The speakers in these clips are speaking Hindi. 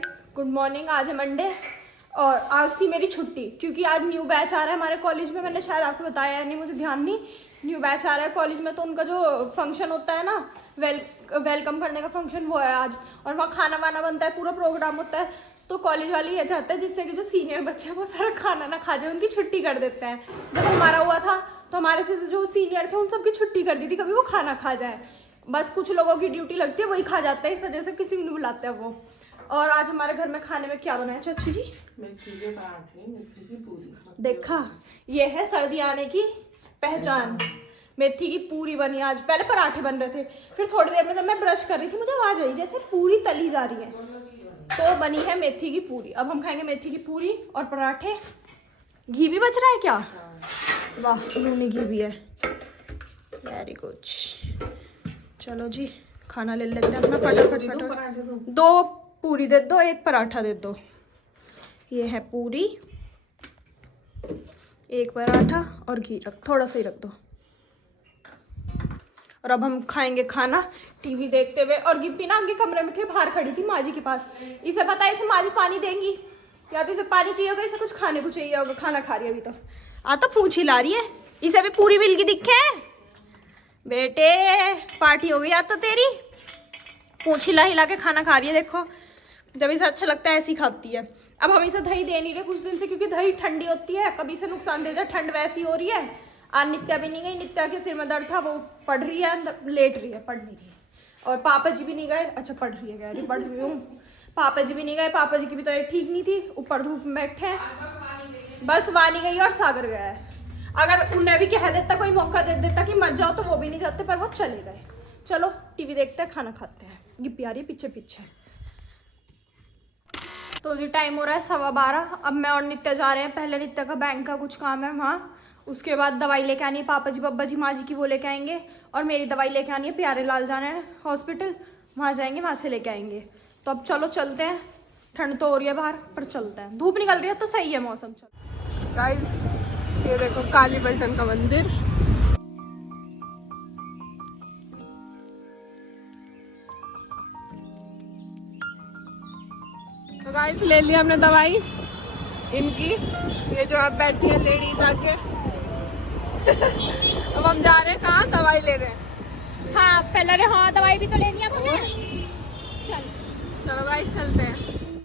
Guys, good morning. आज है मंडे और आज थी मेरी छुट्टी क्योंकि आज न्यू बैच आ रहा है हमारे कॉलेज में। मैंने शायद आपको बताया है नहीं, मुझे ध्यान नहीं। न्यू बैच आ रहा है कॉलेज में तो उनका जो फंक्शन होता है ना, वेलकम करने का फंक्शन, वो है आज। और वहाँ खाना वाना बनता है, पूरा प्रोग्राम होता है। तो कॉलेज वाले ये चाहते हैं जिससे कि जो सीनियर बच्चे हैं वो सारा खाना ना खा जाए, उनकी छुट्टी कर देते हैं। जब हमारा हुआ था तो हमारे से जो सीनियर थे उन सबकी छुट्टी कर दी थी, कभी वो खाना खा जाए। बस कुछ लोगों की ड्यूटी लगती है, वही खा जाते हैं, इस वजह से किसी को नहीं बुलाते हैं वो। और आज हमारे घर में खाने में क्या बनाया चाची जी? मेथी के पराठे, मेथी की पूरी। देखा, ये है सर्दी आने की पहचान। मेथी की पूरी बनी आज। पहले पराठे बन रहे थे, फिर थोड़ी देर में जब मैं ब्रश कर रही थी मुझे आवाज आई जैसे पूरी तली जा रही है, तो बनी है मेथी की पूरी। अब हम खाएंगे मेथी की पूरी और पराठे। घी भी बच रहा है क्या? वाह, इन्होंने घी भी है, वेरी गुड। चलो जी, खाना ले लेते हैं अपना फटाफट। दो पूरी दे दो, एक पराठा दे दो। ये है पूरी, एक पराठा और घी रख, थोड़ा सा ही रख दो। और अब हम खाएंगे खाना टीवी देखते हुए। और गिप्पी ना आगे कमरे में के बाहर खड़ी थी माँ जी के पास। इसे पता है इसे माँ जी पानी देंगी, या तो इसे पानी चाहिए होगा, इसे कुछ खाने को चाहिए होगा। खाना खा रही है अभी तो पूछ ही ला रही है। इसे भी पूरी मिल की दिखे बेटे, पार्टी हो गई आज तो तेरी। पूछ हिला हिला के खाना खा रही है, देखो। जब इसे अच्छा लगता है ऐसी खाती है। अब हम इसे दही दे नहीं रहे कुछ दिन से, क्योंकि दही ठंडी होती है, कभी से नुकसान दे जाए। ठंड वैसी हो रही है। आज नित्या भी नहीं गई, नित्या के सिर में दर्द था, वो पढ़ रही है, लेट रही है, पढ़ नहीं रही है। और पापा जी भी नहीं गए, अच्छा पढ़ रही है, कह रही पढ़ रही हूँ। पापा जी भी नहीं गए, पापा जी की भी तबीयत ठीक नहीं थी, ऊपर धूप में बैठे हैं। बस वानी गई और सागर गया है। अगर उन्हें भी कह देता, कोई मौका दे देता कि मत जाओ, तो वो भी नहीं जाते, पर वो चले गए। चलो टीवी देखते हैं, खाना खाते हैं। गिप्पी आ रही है पीछे पीछे। तो जी टाइम हो रहा है 12:15। अब मैं और नित्या जा रहे हैं। पहले नित्या का बैंक का कुछ काम है वहाँ, उसके बाद दवाई लेके आनी है। पापा जी बब्बा जी माँ जी की वो लेके आएंगे, और मेरी दवाई लेके आनी है। प्यारे लाल जाना है हॉस्पिटल, वहाँ जाएंगे, वहाँ से लेके आएंगे। तो अब चलो चलते हैं। ठंड तो हो रही है बाहर, पर चलते हैं। धूप निकल रही है तो सही है मौसम। चलो गाइस, ये देखो काली बल्टन का मंदिर। तो गाइस, ले लिया हमने दवाई इनकी। ये जो आप बैठी है लेडीज आके। अब हम जा रहे हैं कहाँ? दवाई ले रहे हैं। हाँ पहले, हाँ दवाई भी तो लेनी है मुझे। चलो गाइस, चलते हैं।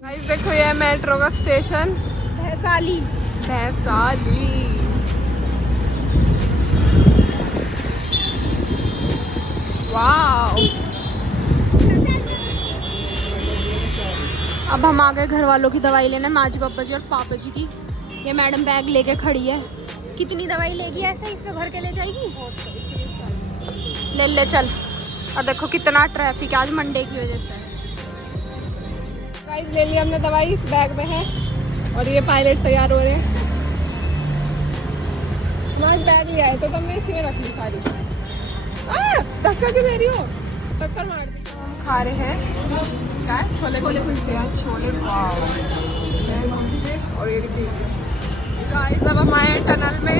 गाइस देखो, ये है मेट्रो का स्टेशन, भैसाली। भैसाली। वाओ। अब हम आ गए घर वालों की दवाई लेने, माँ जी पापा जी और पापा जी की। ये मैडम बैग लेके खड़ी है। कितनी दवाई लेगी ऐसे, इसमें भर के ले जाएगी? ले ले चल। और देखो कितना ट्रैफिक है आज मंडे की वजह से। गाइस, ले लिया हमने दवाई, इस बैग में है। और ये पायलट तैयार हो रहे हैं। हमारे बैग ले आए तो तुमने इसी में रख ली सारी। धक्का क्यों दे रही हो? टक्कर मार दी। हम खा रहे हैं क्या? छोले कुलचे यार, छोले। कुलचे और ये गाइस, अब हम आए टनल में।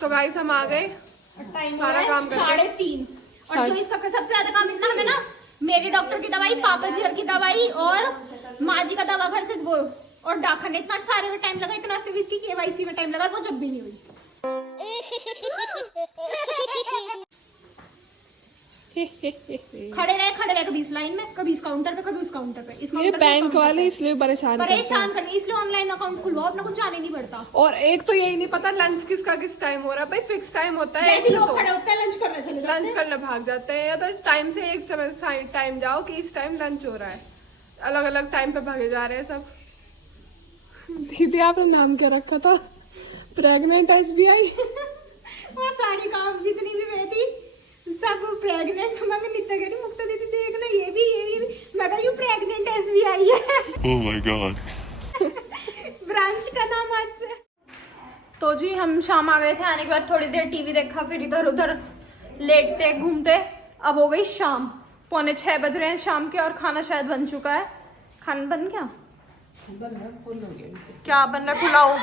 तो गाइस, हम आ गए। टाइम सारा काम करके 3:30। और जो इसका सबसे ज्यादा काम इतना हमें ना, मेरी डॉक्टर की दवाई, पापा जी की दवाई और माँ जी का दवा घर से वो, और डाकन। इतना सारे में टाइम लगा, इतना सिर्फ इसकी KYC में टाइम लगा, वो जब भी नहीं हुई। खड़े रहे कभी इस लाइन में, कभी इस काउंटर पे, कभी उस काउंटर पे। इस ये बैंक वाले इसलिए परेशान करते करने, इसलिए ऑनलाइन अकाउंट खुलवाओ अपना, कुछ जाने नहीं पड़ता। और एक तो यही नहीं पता लंच किसका किस टाइम हो रहा है। भाई फिक्स टाइम होता है, ऐसे लोग खड़े होते हैं, लंच करने चले जाते हैं। लंच करने भाग जाते हैं, या तो इस टाइम से एक समय टाइम जाओ कि इस टाइम लंच हो रहा है। अलग अलग टाइम पे भागे जा रहे हैं सब। दीदी, आपने नाम क्या रखा था? Pregnant SBI। वो सारी काम जितनी भी मैं थी सब प्रेग्नेंट। मगर नित्या कह रही मुक्ता दीदी देखना, ये भी मैं कह रही हूँ प्रेग्नेंट SBI है। Oh my God. ब्रांच का नाम आज से। तो जी हम शाम आ गए थे। आने के बाद थोड़ी देर टीवी देखा, फिर इधर उधर लेटते घूमते। अब हो गई शाम, 5:45 बज रहे हैं शाम के, और खाना शायद बन चुका है। खाना बन गया? क्या बन रहा? पुलाव।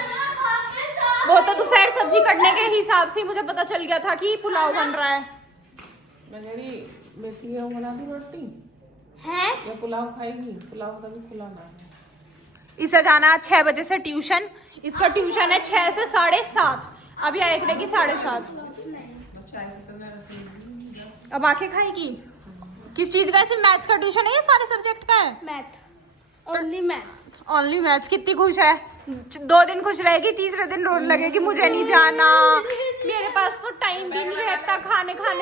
वो तो दोपहर सब्जी कटने के हिसाब से मुझे पता चल गया था कि पुलाव बन रहा है। मैं कह रही मेथी गेहूं बना दी रोटी है या पुलाव खाएगी? पुलाव का भी खुलाना है। इसे जाना 6 बजे से ट्यूशन। इसका ट्यूशन है 6 से 7:30। अभी आएगी कि 7:30। अब आके खाएगी। किस चीज का है? सिर्फ मैथ्स का ट्यूशन है या सारे सब्जेक्ट का है? Math, only math. Only maths. कितनी खुश है? 2 दिन खुश रहेगी, तीसरे दिन रोने लगेगी मुझे नहीं जाना, मेरे पास तो टाइम भी नहीं रहता खाने का।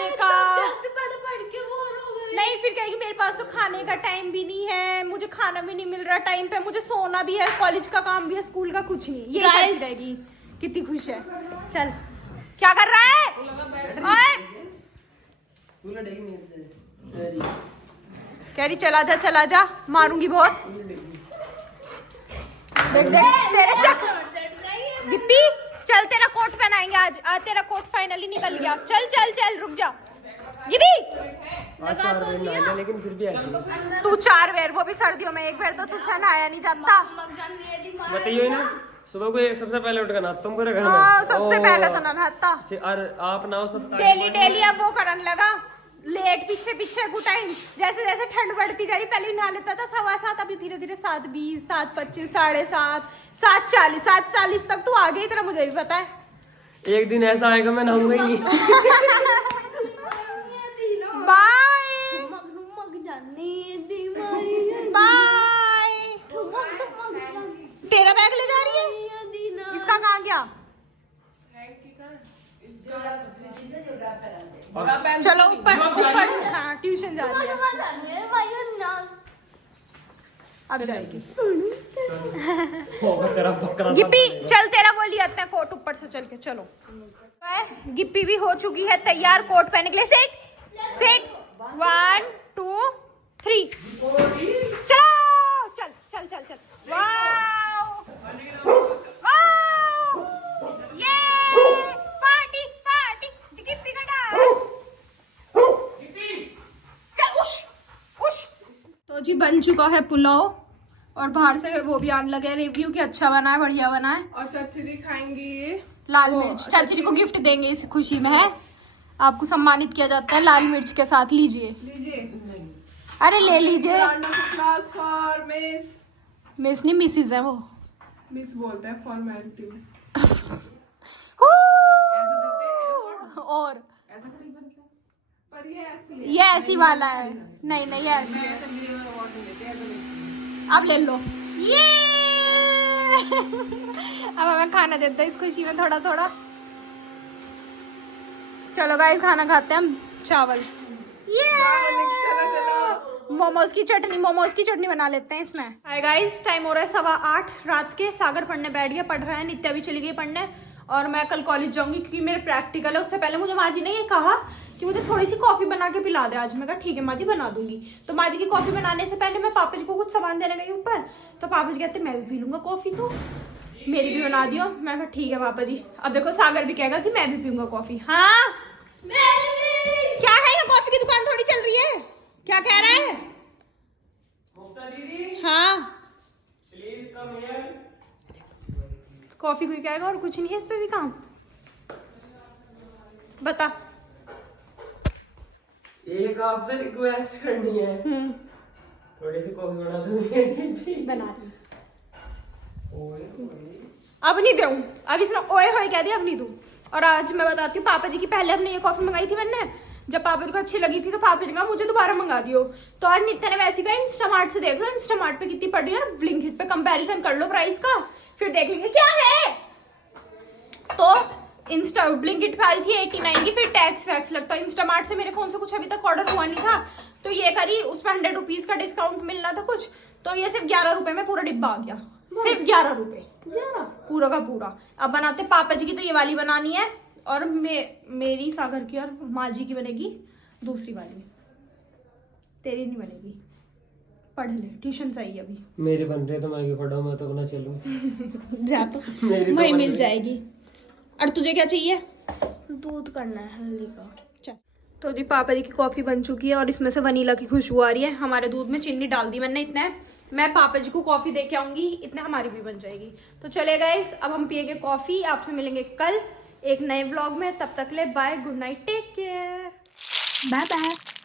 नहीं, फिर कहेगी मेरे पास तो खाने का टाइम भी नहीं है, मुझे खाना भी नहीं मिल रहा टाइम पे, मुझे सोना भी है, कॉलेज का काम भी है, स्कूल का कुछ नहीं। ये करती रहेगी। कितनी खुश है। चल, क्या कर रहा है? ओए! कह रही चला जा, मारूंगी बहुत। देख तेरे चक गिप्पी, चल तेरा कोट पहनाएंगे आज। तेरा कोट फाइनली निकल गया। चल रुक जा गिप्पी। लेकिन फिर भी ऐसे तू 4 बार, वो भी सर्दियों में 1 बार तो तुझसे नहाया नहीं जाता। बताइए ना, सुबह को सबसे पहले उठ कर नहाता तुम पूरे घर में। हाँ, सबसे पहले तो नहाता। और आप नहाओ सब डेली अब वो करने लगा। लेट पीछे गुड टाइम। जैसे जैसे ठंड बढ़ती जा रही, पहले नहा लेता था 7:15, अभी धीरे धीरे 7:20, 7:25, 7:30, 7:40, 7:40 तक तू आ गई। तेरा मुझे भी पता है। एक दिन ऐसा आएगा मैं नहाऊंगा ही नहीं। Bye bye. तेरा बैग ले जा रही है? इसका कहाँ गया? चलो ऊपर से। हाँ, ट्यूशन जा रही है। अब जाएगी। तेरा बकरा गिप्पी चल, तेरा वो लिया था कोट ऊपर से, चल के चलो। गिप्पी भी हो चुकी है तैयार कोट पहनने के लिए। सेट 1 2 3 चलो। चल वाओ ये पार्टी गिप्पी का डांस। चल उश। तो जी बन चुका है पुलाव, और बाहर से वो भी आने लगे रिव्यू कि अच्छा बना है, बढ़िया बना है। और चाची जी खाएंगी ये लाल मिर्च। चाची जी को गिफ्ट देंगे इस खुशी में, है आपको सम्मानित किया जाता है लाल मिर्च के साथ। लीजिए। अरे ले लीजिए। क्लास फॉर मिस नहीं, मिसिज है वो। मिस बोलते हैं फॉर्मेलिटी में। और पर ये ऐसी वाला है। नहीं ये ऐसी है। अब ले लो ये। अब हमें खाना देता है इस खुशी में थोड़ा। चलो गाइस, खाना खाते हैं हम। चावल, मोमोज की चटनी बना लेते हैं इसमें। हाय गाइस, टाइम हो रहा है 8:15 रात के। सागर पढ़ने बैठ गया, पढ़ रहा है। नित्या भी चली गई पढ़ने, और मैं कल कॉलेज जाऊंगी क्योंकि मेरे प्रैक्टिकल है। उससे पहले मुझे माँ जी ने ये कहा कि मुझे थोड़ी सी कॉफी बना के पिला दे आज। मैं कहा ठीक है माँ जी, बना दूंगी। तो माँ जी की कॉफी बनाने से पहले मैं पापा जी को कुछ सामान देने गई ऊपर, तो पापा जी कहते मैं भी पी लूंगा कॉफी, तो मेरी भी बना दियो। मैं कहा ठीक है पापा जी। अब देखो सागर भी कहेगा कि मैं भी पीऊंगा कॉफी। हाँ क्या है, ये कॉफी की दुकान थोड़ी चल रही है। क्या कह रहा है? हाँ कॉफी कोई कहेगा, और कुछ नहीं है इस पे भी काम। बता। एक आपसे रिक्वेस्ट करनी है, थोड़ी सी कॉफी बना दो। बना रही। अब नहीं दूं, अब इसने ओए होए कह दिया, अब नहीं दूं। और आज मैं बताती हूँ, पापा जी की पहले हमने ये कॉफी मंगाई थी मैंने। जब पापा जी को अच्छी लगी थी तो पापा जी ने कहा मुझे दोबारा मंगा दियो। तो आज नित्या ने वैसे कहा इंस्टामार्ट से देख लो, इंस्टामार्ट पे कितनी पड़ रही है, ब्लिंकिट पे कंपैरिजन कर लो प्राइस का, फिर देख लेंगे क्या है। तो ब्लिंकिट पे आई थी 89 की, फिर टैक्स वैक्स लगता है। इंस्टामार्ट से मेरे फोन से कुछ अभी तक ऑर्डर हुआ नहीं था, तो ये करी, उसमें 100 रुपीज का डिस्काउंट मिलना था कुछ, तो ये सिर्फ 11 रुपए में पूरा डिब्बा आ गया। सिर्फ 11 रुपए पूरा का पूरा। अब बनाते पापा जी की, तो ये वाली बनानी है, और मेरी सागर की और माँ जी की बनेगी दूसरी वाली, तेरी नहीं बनेगी। पढ़ ले, ट्यूशन चाहिए अभी। मेरे बन रहे तो मैं क्यों पढ़ाऊं, मैं तो अपना चलूं। जा तो वही मिल जाएगी। और तुझे क्या चाहिए? दूध करना है हल्दी का। चल। तो जी पापा जी की कॉफी बन चुकी है, और इसमें से वनीला की खुशबू आ रही है। हमारे दूध में चीनी डाल दी मैंने, इतना है। मैं पापा जी को कॉफी दे के आऊंगी, इतने हमारी भी बन जाएगी। तो चले गाइस, अब हम पिएंगे कॉफी। आपसे मिलेंगे कल एक नए व्लॉग में। तब तक ले bye, good night, take care. Bye bye.